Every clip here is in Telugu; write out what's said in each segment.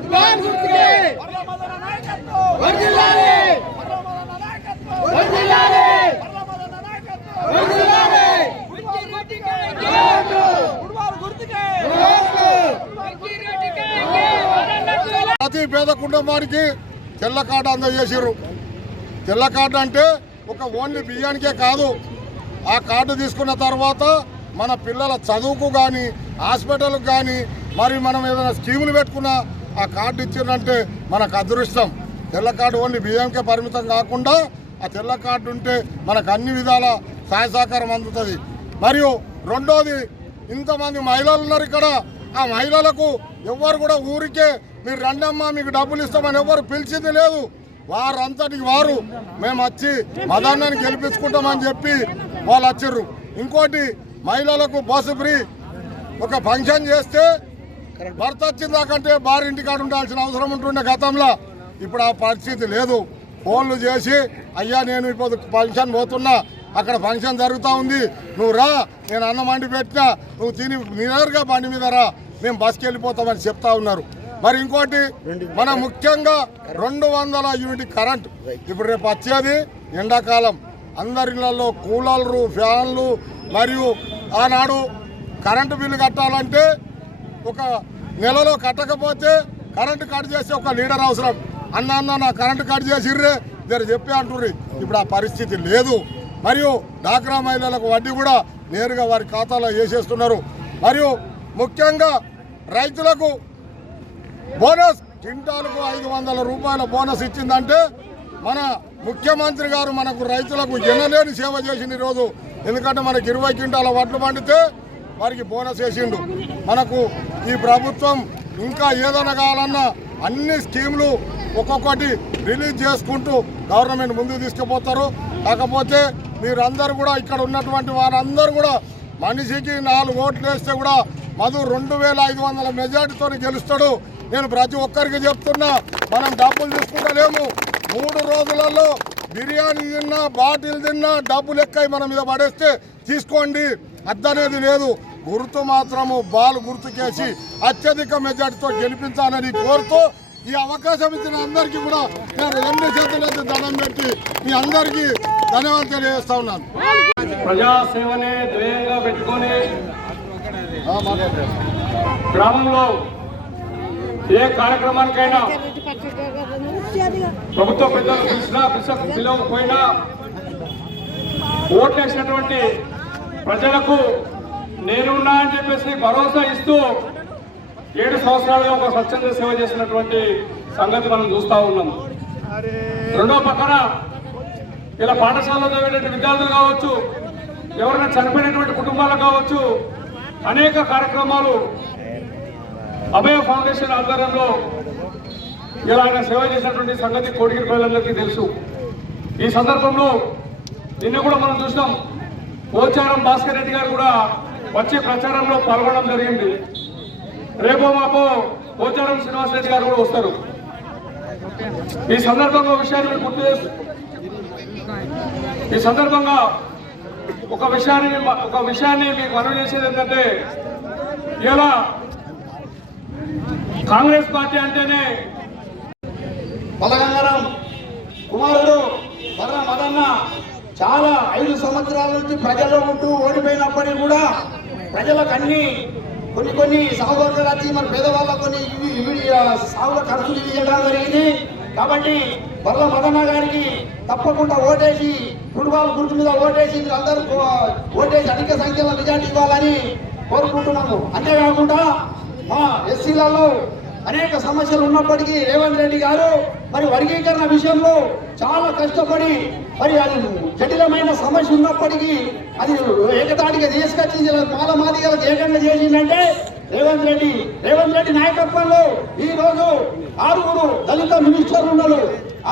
ఫుట్బాల్ ప్రతి పేద కుటుంబానికి తెల్ల కార్డ్ అందజేసారు తెల్ల కార్డు అంటే ఒక ఓన్లీ బియ్యానికే కాదు. ఆ కార్డు తీసుకున్న తర్వాత మన పిల్లల చదువుకు కానీ హాస్పిటల్కి కానీ మరి మనం ఏదైనా స్కీములు పెట్టుకున్నా ఆ కార్డు ఇచ్చిందంటే మనకు అదృష్టం. తెల్ల కార్డు ఓన్లీ బియ్యంకే పరిమితం కాకుండా ఆ తెల్ల కార్డు ఉంటే మనకు అన్ని విధాల సహాయ సహకారం అందుతుంది. మరియు రెండోది ఇంతమంది మహిళలు ఉన్నారు ఇక్కడ. ఆ మహిళలకు ఎవ్వరు కూడా ఊరికే మీరు రండమ్మా మీకు డబ్బులు ఇస్తామని ఎవరు పిలిచింది లేదు. వారంతటికి వారు మేము వచ్చి మదాన్నాన్ని గెలిపించుకుంటామని చెప్పి వాళ్ళు వచ్చారు ఇంకోటి మహిళలకు బస్సు ఫ్రీ ఒక ఫంక్షన్ చేస్తే భర్త వచ్చిందాకంటే భార్య ఇంటికాడ ఉండాల్సిన అవసరం ఉంటుండే గతంలో. ఇప్పుడు ఆ పరిస్థితి లేదు. ఫోన్లు చేసి అయ్యా నేను ఇప్పుడు ఫంక్షన్ పోతున్నా. అక్కడ ఫంక్షన్ జరుగుతూ ఉంది. నువ్వు రా. నేను అన్నం వండి పెట్టినా. నువ్వు తిని నిరగా బండి మీద రా. మేము బస్కి వెళ్ళిపోతామని చెప్తా ఉన్నారు. మరి ఇంకోటి మన ముఖ్యంగా రెండు వందల యూనిట్ కరెంట్. ఇప్పుడు రేపు వచ్చేది ఎండాకాలం. అందరిలో కూలర్లు ఫ్యాన్లు మరియు ఆనాడు కరెంటు బిల్లు కట్టాలంటే ఒక నెలలో కట్టకపోతే కరెంటు కట్ చేసే ఒక లీడర్ అవసరం. అన్న అన్న నా కరెంటు కట్ చేసిర్రే జర చెప్పి అంటుర్రి. ఇప్పుడు ఆ పరిస్థితి లేదు. మరియు డాక్రా మహిళలకు వడ్డీ కూడా నేరుగా వారి ఖాతాలో వేసేస్తున్నారు. మరియు ముఖ్యంగా రైతులకు బోనస్ క్వింటాలకు ఐదు వందల రూపాయల బోనస్ ఇచ్చిందంటే మన ముఖ్యమంత్రి గారు మనకు రైతులకు ఎనలేని సేవ చేసింది ఈరోజు. ఎందుకంటే మనకి ఇరవై క్వింటాల వడ్లు పండితే వారికి బోనస్ వేసిండు. మనకు ఈ ప్రభుత్వం ఇంకా ఏదైనా కావాలన్నా అన్ని స్కీములు ఒక్కొక్కటి రిలీజ్ చేసుకుంటూ గవర్నమెంట్ ముందుకు తీసుకుపోతారు. కాకపోతే మీరందరూ కూడా ఇక్కడ ఉన్నటువంటి వారందరూ కూడా మనిషికి నాలుగు ఓట్లు వేస్తే కూడా మధు రెండు వేల ఐదు వందల మెజార్టీతో గెలుస్తాడు. నేను ప్రతి ఒక్కరికి చెప్తున్నా మనం డబ్బులు తీసుకుంటలేము. మూడు రోజులలో బిర్యానీ తిన్నా బాటిల్ తిన్నా డబ్బులు ఎక్కయి మన మీద పడేస్తే తీసుకోండి. అద్దనేది లేదు. గుర్తు మాత్రము బాల్ గుర్తుకేసి అత్యధిక మెజార్టీతో గెలిపించాలని కోరుతూ ఈ అవకాశం ఇచ్చిన అందరికీ కూడా నేను రెండు చేతులైతే దండం పెట్టి మీ అందరికీ ధన్యవాదాలు తెలియజేస్తా ఉన్నాను. ప్రజాసేవనే ధ్యేయంగా పెట్టుకొని గ్రామంలో ఏ కార్యక్రమానికైనా ప్రభుత్వ పెద్దలు పిలిచినా పిలిచ పిలవకపోయినా ఓట్లేసినటువంటి ప్రజలకు నేనున్నా అని చెప్పేసి భరోసా ఇస్తూ ఏడు సంవత్సరాలుగా ఒక స్వచ్ఛంద సేవ చేసినటువంటి సంగతి మనం చూస్తా ఉన్నాం. రెండో పక్కన ఇలా పాఠశాలలో చదివేటువంటి విద్యార్థులు కావచ్చు ఎవరైనా చనిపోయినటువంటి కుటుంబాలు కావచ్చు అనేక కార్యక్రమాలు అభయ ఫౌండేషన్ ఆధ్వర్యంలో ఇలా ఆయన సేవ చేసినటువంటి సంగతి కోడిగిరి ప్రజలందరికీ తెలుసు. ఈ సందర్భంలో నిన్న కూడా మనం చూసినాం పోచారం భాస్కర్ రెడ్డి గారు కూడా వచ్చి ప్రచారంలో పాల్గొనడం జరిగింది. రేపో మాపో పోచారం శ్రీనివాస్ రెడ్డి గారు కూడా వస్తారు. ఈ సందర్భంగా విషయాన్ని గుర్తు ఈ సందర్భంగా ఒక విషయాన్ని ఒక విషయాన్ని మీకు మనవి చేసేది ఏంటంటే ఇలా కాంగ్రెస్ పార్టీ అంటేనే బలగంగారం కుమారుడు బర్ర మదన్న చాలా ఐదు సంవత్సరాల నుంచి ప్రజల్లో ఉంటూ ఓడిపోయినప్పటికీ కూడా ప్రజలకు అన్ని కొన్ని కొన్ని సాగుబడులు వచ్చి మన పేదవాళ్ళకు కొన్ని ఇవి ఇవి ఆ, సాగుల ఖర్చులు జరిగింది. కాబట్టి బర్ర మదన్న గారికి తప్పకుండా ఓటేసి ఫుట్బాల్ గుర్తు మీద ఓటేసి మీరు అందరూ ఓటేసి అధిక సంఖ్యలో నిజాన్ని ఇవ్వాలని కోరుకుంటున్నాము. అంతేకాకుండా మా ఎస్సీలలో అనేక సమస్యలు ఉన్నప్పటికీ రేవంత్ రెడ్డి గారు మరి వర్గీకరణ విషయంలో చాలా కష్టపడి మరి అది జటిలమైన సమస్య ఉన్నప్పటికీ అది ఏకతాటిగా తీసుకొచ్చింది మాల ఏకంగా చేసిందంటే రేవంత్ రెడ్డి. రేవంత్ రెడ్డి నాయకత్వంలో ఈ రోజు ఆరుగురు దళిత మినిస్టర్లు ఉన్నారు.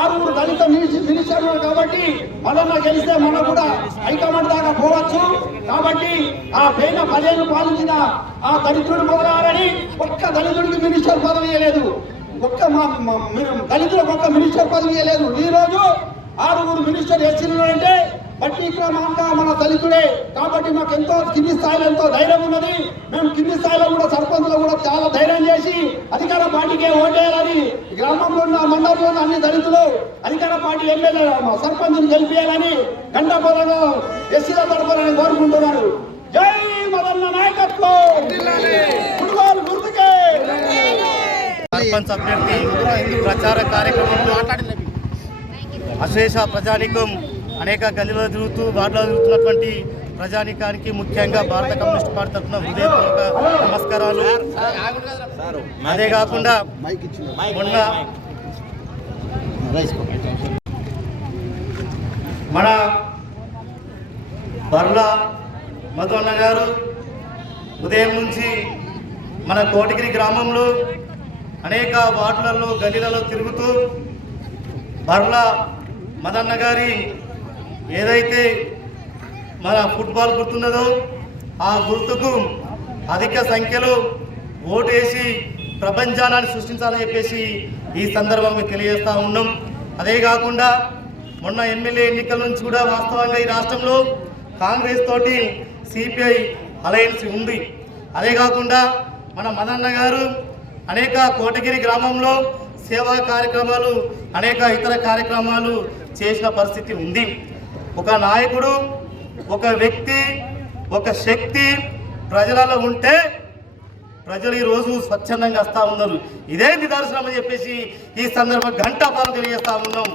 ఆరుగురు దళిత మినిస్టర్లు కాబట్టి మనన్న గెలిస్తే మనం కూడా హైకమాండ్ దాకా పోవచ్చు. కాబట్టి ఆ పైన పదేళ్ళు పాలించిన ఆ దళితుడు మొదలవారని ఒక్క దళితుడికి మినిస్టర్ పదవి ఇవ్వలేదు. ఒక్క మా దళితులకు ఒక్క మినిస్టర్ పదవి లేదు ఈ రోజు ఆరుగురు మినిస్టర్ ఎస్సీలు అంటే బట్టి క్రమంగా మన దళితుడే. కాబట్టి మాకు ఎంతో కింది స్థాయిలో ఎంతో ధైర్యం ఉన్నది. మేము కింది స్థాయిలో కూడా సర్పంచ్లో కూడా చాలా ధైర్యం చేసి అధికార పార్టీకే ఓటేయాలని గ్రామంలో ఉన్న మండలంలో ఉన్న అన్ని దళితులు అధికార పార్టీ ఎమ్మెల్యే సర్పంచ్ని గెలిపేయాలని గంటాపరంగా ఎస్సీల తరపునని కోరుకుంటున్నారు. జై మదన్న నాయకత్వం! సర్పంచ్ అభ్యర్థి ప్రచార కార్యక్రమంలో అశేష ప్రజానికం అనేక గదిలో తిరుగుతూ వార్డులో తిరుగుతున్నటువంటి ప్రజానికానికి ముఖ్యంగా భారత కమ్యూనిస్ట్ పార్టీ తరఫున హృదయపూర్వక నమస్కారాలు. అదే కాకుండా మొన్న మన బర్ల మధు అన్న గారు ఉదయం నుంచి మన కోటగిరి గ్రామంలో అనేక వార్డులలో గలీలలో తిరుగుతూ బర్ల మదన్న గారి ఏదైతే మన ఫుట్బాల్ గుర్తున్నదో ఆ గుర్తుకు అధిక సంఖ్యలో ఓటేసి ప్రపంచాన్ని సృష్టించాలని చెప్పేసి ఈ సందర్భంగా తెలియజేస్తూ ఉన్నాం. అదే కాకుండా మొన్న ఎమ్మెల్యే ఎన్నికల నుంచి కూడా వాస్తవంగా ఈ రాష్ట్రంలో కాంగ్రెస్ తోటి సిపిఐ అలయన్స్ ఉంది. అదే కాకుండా మన మదన్న గారు అనేక కోటగిరి గ్రామంలో సేవా కార్యక్రమాలు అనేక ఇతర కార్యక్రమాలు చేసిన పరిస్థితి ఉంది. ఒక నాయకుడు ఒక వ్యక్తి ఒక శక్తి ప్రజలలో ఉంటే ప్రజలు ఈ రోజు స్వచ్ఛందంగా వస్తూ ఉన్నారు. ఇదే నిదర్శనం అని చెప్పేసి ఈ సందర్భం గంట పాలు తెలియజేస్తా ఉన్నాం.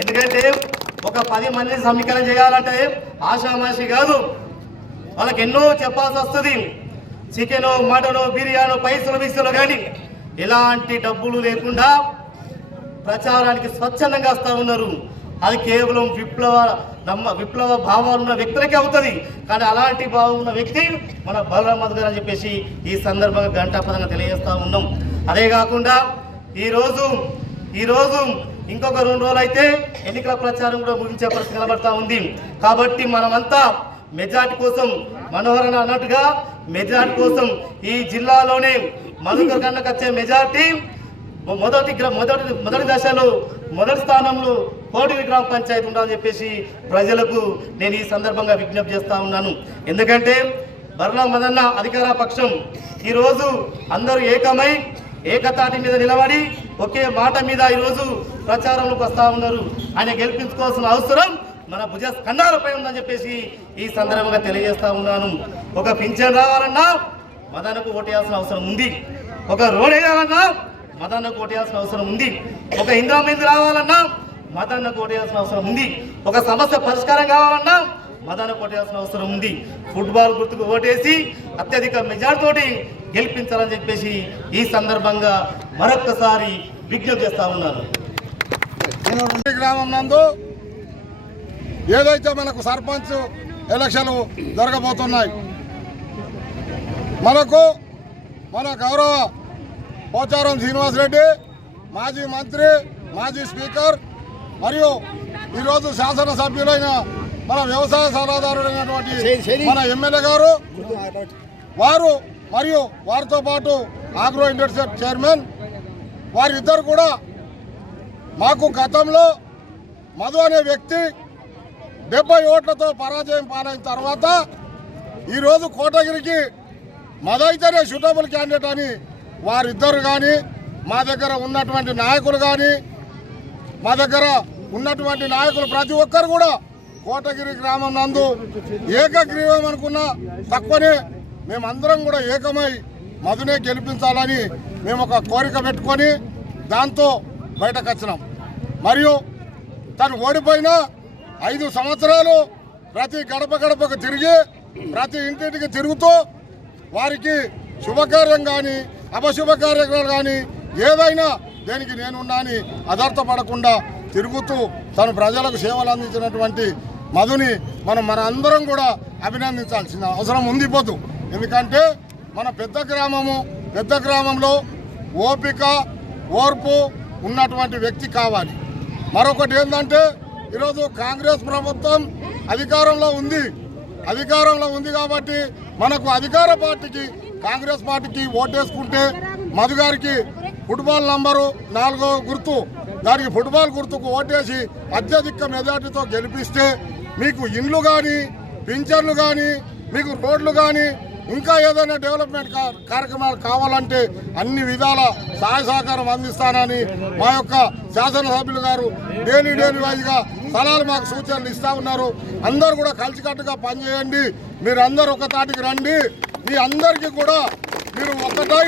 ఎందుకంటే ఒక పది మందిని సమీకరణ చేయాలంటే ఆషామాషి కాదు. వాళ్ళకి ఎన్నో చెప్పాల్సి వస్తుంది. చికెను మటను బిర్యానీ పైసలు మిక్సలు కానీ ఎలాంటి డబ్బులు లేకుండా ప్రచారానికి స్వచ్ఛందంగా వస్తూ ఉన్నారు. అది కేవలం విప్లవ నమ్మ విప్లవ భావాలు ఉన్న వ్యక్తులకే అవుతుంది. కానీ అలాంటి భావం ఉన్న వ్యక్తి మన బలరాం మధు గారు అని చెప్పేసి ఈ సందర్భంగా గంటాపదంగా తెలియజేస్తూ ఉన్నాం. అదే కాకుండా ఈరోజు ఈరోజు ఇంకొక రెండు రోజులు అయితే ఎన్నికల ప్రచారం కూడా ముగించే పరిస్థితి కనబడతా ఉంది. కాబట్టి మనమంతా మెజార్టీ కోసం మనోహరణ అన్నట్టుగా మెజార్టీ కోసం ఈ జిల్లాలోనే మధుకర్ కన్నకు వచ్చే మెజార్టీ మొదటి మొదటి మొదటి దశలో మొదటి స్థానంలో కోటి గ్రామ పంచాయతీ ఉండాలని చెప్పేసి ప్రజలకు నేను ఈ సందర్భంగా విజ్ఞప్తి చేస్తూ ఉన్నాను. ఎందుకంటే బర్లా మదన్న అధికార పక్షం ఈరోజు అందరూ ఏకమై ఏకతాటి మీద నిలబడి ఒకే మాట మీద ఈరోజు ప్రచారంలోకి వస్తూ ఉన్నారు. ఆయన గెలిపించుకోవాల్సిన అవసరం మన భుజ కండాలపై ఉందని చెప్పేసి ఈ సందర్భంగా తెలియజేస్తా ఉన్నాను. ఒక పింఛన్ రావాలన్నా మదనకు ఓటేయాల్సిన అవసరం ఉంది. ఒక రోడ్ వేయాలన్నా మదన్నకు ఓటేయాల్సిన అవసరం ఉంది. ఒక ఇంద్రామింది రావాలన్నా మదన్నకు ఓటేయాల్సిన అవసరం ఉంది. ఒక సమస్య పరిష్కారం కావాలన్నా మదన్నకు ఓటేయాల్సిన అవసరం ఉంది. ఫుట్బాల్ గుర్తుకు ఓటేసి అత్యధిక మెజార్టీతోటి గెలిపించాలని చెప్పేసి ఈ సందర్భంగా మరొక్కసారి విజ్ఞప్తి చేస్తా ఉన్నాను. గ్రామం నందు ఏదైతే మనకు సర్పంచ్ ఎలక్షన్లు జరగబోతున్నాయి మనకు మన గౌరవ పోచారం శ్రీనివాసరెడ్డి మాజీ మంత్రి మాజీ స్పీకర్ మరియు ఈరోజు శాసనసభ్యులైన మన వ్యవసాయ సలహాదారుడైనటువంటి మన ఎమ్మెల్యే గారు వారు మరియు వారితో పాటు ఆగ్రో ఇండస్ట్రీ చైర్మన్ వారిద్దరు కూడా మాకు గతంలో మధు అనే వ్యక్తి డెబ్బై ఓట్లతో పరాజయం పాలైన తర్వాత ఈరోజు కోటగిరికి మదైతేనే అయితేనే సూటబుల్ క్యాండిడేట్ అని వారిద్దరు కానీ మా దగ్గర ఉన్నటువంటి నాయకులు కానీ మా దగ్గర ఉన్నటువంటి నాయకులు ప్రతి ఒక్కరు కూడా కోటగిరి గ్రామం నందు ఏకగ్రీవం అనుకున్న తక్కువనే మేమందరం కూడా ఏకమై మధునే గెలిపించాలని మేము ఒక కోరిక పెట్టుకొని దాంతో బయటకు వచ్చినాం మరియు తను ఓడిపోయిన ఐదు సంవత్సరాలు ప్రతి గడప గడపకు తిరిగి ప్రతి ఇంటింటికి తిరుగుతూ వారికి శుభకార్యం కానీ అపశుభ కార్యక్రమాలు కానీ ఏదైనా దేనికి నేనున్నా అని అదర్థపడకుండా తిరుగుతూ తను ప్రజలకు సేవలు అందించినటువంటి మధుని మనం మన అందరం కూడా అభినందించాల్సిన అవసరం ఉంది పోదు ఎందుకంటే మన పెద్ద గ్రామము పెద్ద గ్రామంలో ఓపిక ఓర్పు ఉన్నటువంటి వ్యక్తి కావాలి. మరొకటి ఏంటంటే ఈరోజు కాంగ్రెస్ ప్రభుత్వం అధికారంలో ఉంది. అధికారంలో ఉంది కాబట్టి మనకు అధికార పార్టీకి కాంగ్రెస్ పార్టీకి ఓటేసుకుంటే మధు గారికి ఫుట్బాల్ నంబరు నాలుగో గుర్తు. దానికి ఫుట్బాల్ గుర్తుకు ఓటేసి అత్యధిక మెజార్టీతో గెలిపిస్తే మీకు ఇండ్లు కానీ పింఛన్లు కానీ మీకు రోడ్లు కానీ ఇంకా ఏదైనా డెవలప్మెంట్ కార్యక్రమాలు కావాలంటే అన్ని విధాల సహాయ సహకారం అందిస్తానని మా యొక్క శాసనసభ్యులు గారు డైలీ డైలీ వైజ్గా సలహాలు మాకు సూచనలు ఇస్తా ఉన్నారు. అందరూ కూడా కలిసికట్టుగా పనిచేయండి. మీరు అందరు ఒక తాటికి రండి. మీ అందరికీ కూడా మీరు ఒకటై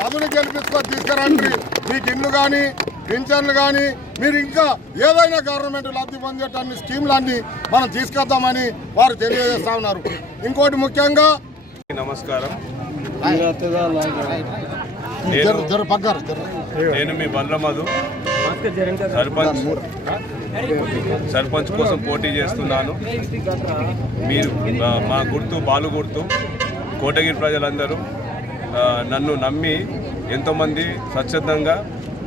మధుని గెలిపించుకొని తీసుకురండి. మీకు ఇల్లు కానీ పింఛన్లు కానీ మీరు ఇంకా ఏదైనా గవర్నమెంట్ లబ్ధి పొందేటన్ని స్కీమ్లన్నీ మనం తీసుకొద్దామని వారు తెలియజేస్తా ఉన్నారు. ఇంకోటి ముఖ్యంగా నమస్కారం. నేను మీ బలరమధు సర్పంచ్ సర్పంచ్ కోసం పోటీ చేస్తున్నాను. మీరు మా గుర్తు బాలు గుర్తు కోటగిరి ప్రజలందరూ నన్ను నమ్మి ఎంతోమంది స్వచ్ఛందంగా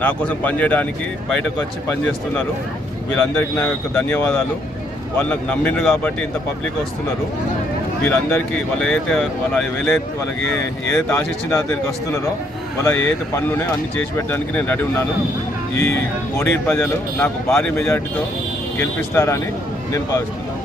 నా కోసం పనిచేయడానికి బయటకు వచ్చి పనిచేస్తున్నారు. వీళ్ళందరికీ నా యొక్క ధన్యవాదాలు. వాళ్ళు నాకు నమ్మిండ్రు కాబట్టి ఇంత పబ్లిక్ వస్తున్నారు. వీళ్ళందరికీ వాళ్ళు ఏదైతే వాళ్ళ వెళ్ళే వాళ్ళకి ఏదైతే ఆశించిన దగ్గరికి వస్తున్నారో వాళ్ళ ఏదైతే పనులునే అన్ని చేసి పెట్టడానికి నేను రెడీ ఉన్నాను. ఈ కోడి ప్రజలు నాకు భారీ మెజారిటీతో గెలిపిస్తారని నేను భావిస్తున్నాను.